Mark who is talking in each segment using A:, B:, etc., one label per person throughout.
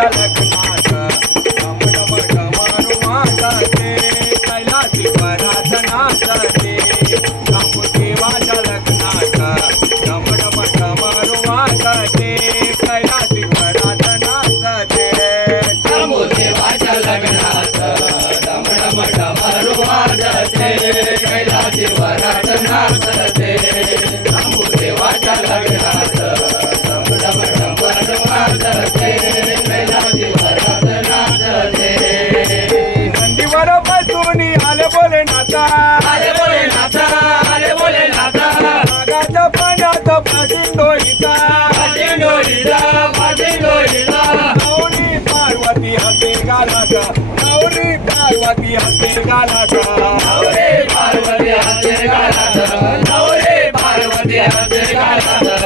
A: Chalecnar. नाथा अरे बोले
B: नाथा अरे बोले नाथा
A: नागाच्या पाण्यात पाटील डोळीचा
B: पाटील डोळीचा पाटील डोळीचा
A: नवरी पार्वती हाते गालाचा नवरी पार्वती हाते गालाचा
B: नवरे पार्वती हाते गालाचा नवरे पार्वती हाते
A: गालाचा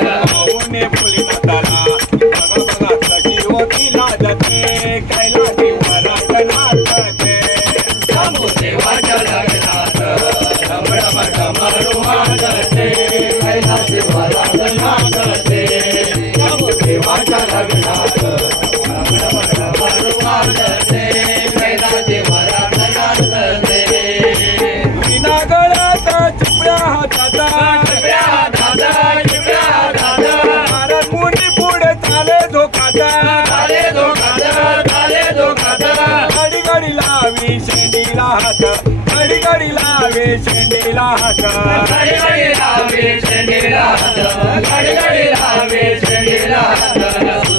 A: शेंडीला हात घडी घडी लावे शेंडीला हात घडी घडी लावे शेंडीला हात
B: घडी घडी लावे शेंडीला हात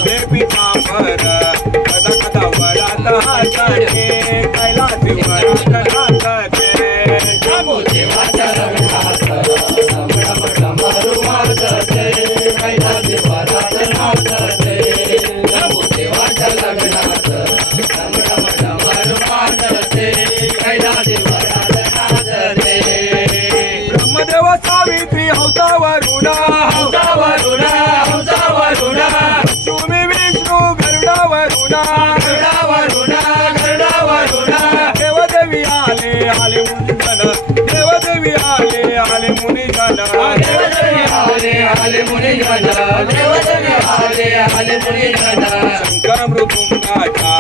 A: बेबी कामर कदा कदा वळात हाताने कैलासी
B: वळात
A: शंकर मृदुंगाच्या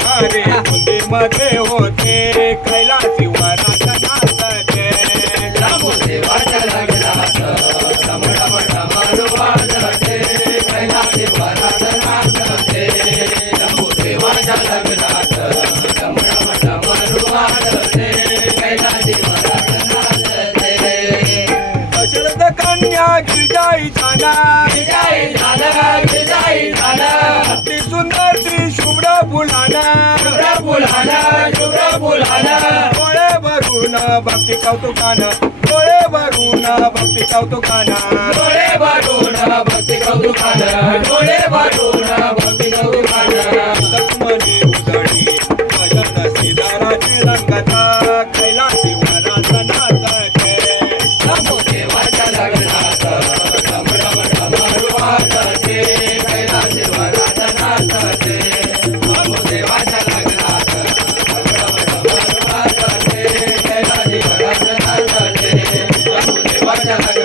A: सारे
B: बुंदी मध्ये होते
A: कैला कन्या विजयी झाला.
B: विजयी झाला विजयी झाला.
A: ती सुंदर ती शुभ्र बुलाना
B: शुभ्र बुलाना शुभ्र फुलाना
A: डोळे भरून भक्ती कौतुकाना डोळे भरून भक्ती कौतुकाना.
B: डोळे भरून भक्ती कौतुकाना डोळे ありがとうい。